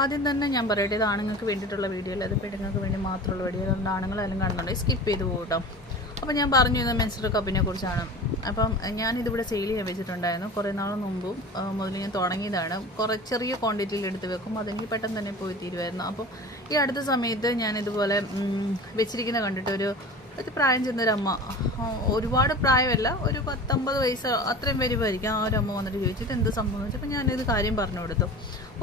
ആദ്യം തന്നെ ഞാൻ പറയട്ടെ, ഇത് ആണുങ്ങൾക്ക് വേണ്ടിയിട്ടുള്ള വീഡിയോ അല്ല, അത് പെണ്ണുങ്ങൾക്ക് വേണ്ടി മാത്രമുള്ള വീഡിയോ. അതുകൊണ്ട് ആണുങ്ങളെല്ലാം കാണുന്നുണ്ടെങ്കിൽ സ്കിപ്പ് ചെയ്ത് പോകട്ടോ. അപ്പോൾ ഞാൻ പറഞ്ഞു ഇത് മെൻസ്ട്രൽ കപ്പിനെ കുറിച്ചാണ്. അപ്പം ഞാനിതിവിടെ സെയിൽ ചെയ്യാൻ വെച്ചിട്ടുണ്ടായിരുന്നു കുറേ നാൾ മുമ്പും മുതൽ ഞാൻ തുടങ്ങിയതാണ്. ചെറിയ ക്വാണ്ടിറ്റിയിൽ എടുത്ത് വെക്കും, അതെനിക്ക് പെട്ടെന്ന് തന്നെ പോയി തീരുമായിരുന്നു. അപ്പോൾ ഈ അടുത്ത സമയത്ത് ഞാനിതുപോലെ വെച്ചിരിക്കുന്ന കണ്ടിട്ട് ഒരു പ്രായം ചെന്നൊരമ്മ, ഒരുപാട് പ്രായമല്ല, ഒരു 19 വയസ്സ് അത്രയും വരുമായിരിക്കും, ആ ഒരു അമ്മ വന്നിട്ട് ചോദിച്ചിട്ട് എന്ത് സംഭവം വെച്ചപ്പോൾ ഞാനിത് കാര്യം പറഞ്ഞു കൊടുത്തു.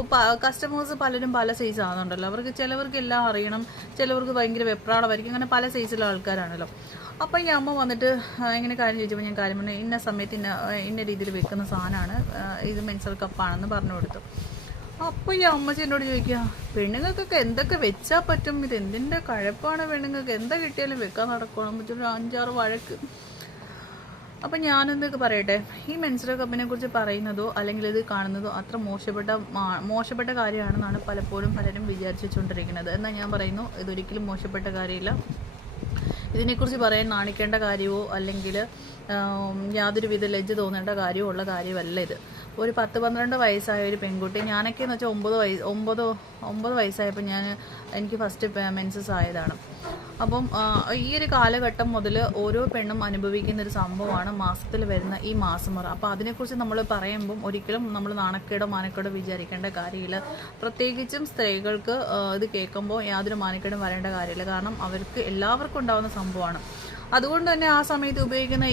അപ്പോൾ കസ്റ്റമേഴ്സ് പലരും പല സൈസ് ആണെന്നുണ്ടല്ലോ, അവർക്ക് ചിലവർക്ക് എല്ലാം അറിയണം, ചിലവർക്ക് ഭയങ്കര വെപ്രാളമായിരിക്കും, അങ്ങനെ പല സൈസിലുള്ള ആൾക്കാരാണല്ലോ. അപ്പോൾ ഈ അമ്മ വന്നിട്ട് ഇങ്ങനെ കാര്യം ചോദിച്ചപ്പോൾ ഞാൻ കാര്യം പറഞ്ഞു, ഇന്ന സമയത്ത് ഇന്ന രീതിയിൽ വെക്കുന്ന സാധനമാണ് ഇത്, മെൻസ്ട്രൽ കപ്പാണെന്ന് പറഞ്ഞു കൊടുത്തു. അപ്പോൾ ഈ അമ്മച്ചി എന്നോട് ചോദിക്കുക, പെണ്ണുങ്ങൾക്കൊക്കെ എന്തൊക്കെ വെച്ചാൽ പറ്റും, ഇത് എന്തിൻ്റെ കഴപ്പാണ്, പെണ്ണുങ്ങൾക്ക് എന്താ കിട്ടിയാലും വെക്കാൻ നടക്കണം, ഒരു 5-6 വഴക്ക്. അപ്പം ഞാനെന്തൊക്കെ പറയട്ടെ, ഈ മെൻസ്ട്രൽ കപ്പിനെ കുറിച്ച് പറയുന്നതോ അല്ലെങ്കിൽ ഇത് കാണുന്നതോ അത്ര മോശപ്പെട്ട കാര്യമാണെന്നാണ് പലപ്പോഴും പലരും വിചാരിച്ചുകൊണ്ടിരിക്കുന്നത്. എന്നാൽ ഞാൻ പറയുന്നു, ഇതൊരിക്കലും മോശപ്പെട്ട കാര്യമില്ല. ഇതിനെക്കുറിച്ച് പറയാൻ നാണിക്കേണ്ട കാര്യമോ അല്ലെങ്കിൽ യാതൊരുവിധ ലജ്ജ തോന്നേണ്ട കാര്യമോ ഉള്ള കാര്യമല്ല ഇത്. ഒരു 10-12 വയസ്സായ ഒരു പെൺകുട്ടി, ഞാനൊക്കെ എന്ന് വെച്ചാൽ 9 വയസ്സായപ്പോൾ എനിക്ക് ഫസ്റ്റ് മെൻസസ് ആയതാണ്. അപ്പം ഈ ഒരു കാലഘട്ടം മുതൽ ഓരോ പെണ്ണും അനുഭവിക്കുന്ന ഒരു സംഭവമാണ് മാസത്തിൽ വരുന്ന ഈ മാസമുറ. അപ്പോൾ അതിനെക്കുറിച്ച് നമ്മൾ പറയുമ്പം ഒരിക്കലും നമ്മൾ നാണക്കേടോ മാനക്കേടോ വിചാരിക്കേണ്ട കാര്യമില്ല. പ്രത്യേകിച്ചും സ്ത്രീകൾക്ക് ഇത് കേൾക്കുമ്പോൾ യാതൊരു മാനക്കേടും വരേണ്ട കാര്യമില്ല. കാരണം അവർക്ക് എല്ലാവർക്കും ഉണ്ടാകുന്ന സംഭവമാണ്. അതുകൊണ്ട് തന്നെ ആ സമയത്ത് ഉപയോഗിക്കുന്ന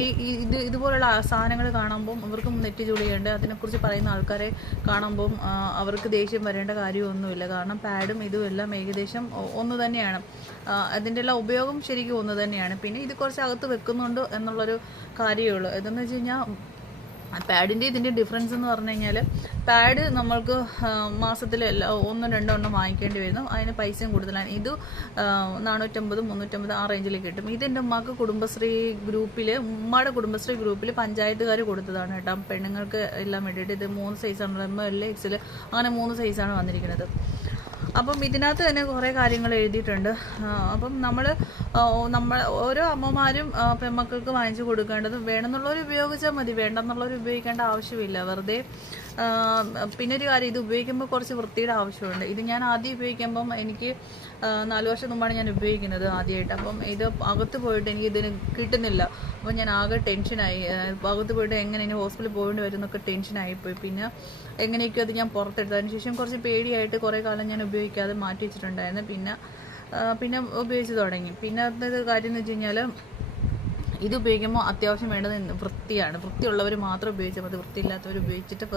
ഇതുപോലുള്ള സാധനങ്ങൾ കാണുമ്പം അവർക്കും നെറ്റ് ചുളിയുണ്ട്. അതിനെക്കുറിച്ച് പറയുന്ന ആൾക്കാരെ കാണുമ്പം അവർക്ക് ദേഷ്യം വരേണ്ട കാര്യമൊന്നുമില്ല. കാരണം പാഡും ഇതും എല്ലാം ഏകദേശം ഒന്ന് തന്നെയാണ്, അതിൻ്റെ എല്ലാം ഉപയോഗം ശരിക്കും ഒന്ന് തന്നെയാണ്. പിന്നെ ഇത് കുറച്ച് അകത്ത് വെക്കുന്നുണ്ട് എന്നുള്ളൊരു കാര്യമേ ഉള്ളൂ. ഇതെന്ന് വെച്ച് കഴിഞ്ഞാൽ പാഡിൻ്റെ ഇതിൻ്റെ ഡിഫറൻസ് എന്ന് പറഞ്ഞു കഴിഞ്ഞാൽ, പാഡ് നമ്മൾക്ക് മാസത്തിൽ 1-2 എണ്ണം വാങ്ങിക്കേണ്ടി വരുന്നു, അതിന് പൈസയും കൂടുതലാണ്. ഇത് 450-350 ആ റേഞ്ചിൽ കിട്ടും. ഇതെൻ്റെ ഉമ്മക്ക് കുടുംബശ്രീ ഗ്രൂപ്പിൽ, ഉമ്മയുടെ കുടുംബശ്രീ ഗ്രൂപ്പിൽ പഞ്ചായത്തുകാർ കൊടുത്തതാണ് കേട്ടോ, പെണ്ണുങ്ങൾക്ക് എല്ലാം വേണ്ടിയിട്ട്. ഇത് 3 സൈസാണ്, ML XL അങ്ങനെ 3 സൈസാണ് വന്നിരിക്കുന്നത്. അപ്പം ഇതിനകത്ത് തന്നെ കുറേ കാര്യങ്ങൾ എഴുതിയിട്ടുണ്ട്. അപ്പം നമ്മൾ ഓരോ അമ്മമാരും പെൺമക്കൾക്ക് വാങ്ങിച്ചു കൊടുക്കേണ്ടത് വേണമെന്നുള്ളവർ ഉപയോഗിച്ചാൽ മതി, വേണ്ടെന്നുള്ളവർ ഉപയോഗിക്കേണ്ട ആവശ്യമില്ല വെറുതെ. പിന്നെ ഒരു കാര്യം, ഇത് ഉപയോഗിക്കുമ്പോൾ കുറച്ച് വൃത്തിയുടെ ആവശ്യമുണ്ട്. ഇത് ഞാൻ ആദ്യം ഉപയോഗിക്കുമ്പം എനിക്ക് 4 വർഷം മുമ്പാണ് ഞാൻ ഉപയോഗിക്കുന്നത് ആദ്യമായിട്ട്. അപ്പം ഇത് അകത്ത് പോയിട്ട് എനിക്ക് ഇതിന് കിട്ടുന്നില്ല. അപ്പം ഞാൻ ആകെ ടെൻഷനായി, അകത്ത് പോയിട്ട് എങ്ങനെ ഇനി ഹോസ്പിറ്റലിൽ പോകേണ്ടി വരും എന്നൊക്കെ ടെൻഷനായിപ്പോയി. പിന്നെ എങ്ങനെയൊക്കെ അത് ഞാൻ പുറത്തെടുത്തതിന് ശേഷം കുറച്ച് പേടിയായിട്ട് കുറേ കാലം ഞാൻ ഉപയോഗിക്കാതെ മാറ്റി വെച്ചിട്ടുണ്ടായിരുന്നു. പിന്നെ ഉപയോഗിച്ച് തുടങ്ങി. പിന്നെ അത് കാര്യം എന്ന് വെച്ച് കഴിഞ്ഞാൽ, ഇത് ഉപയോഗിക്കുമ്പോൾ അത്യാവശ്യം വേണ്ടത് വൃത്തിയാണ്. വൃത്തിയുള്ളവർ മാത്രം ഉപയോഗിച്ചാൽ മതി, വൃത്തിയില്ലാത്തവർ ഉപയോഗിച്ചിട്ട്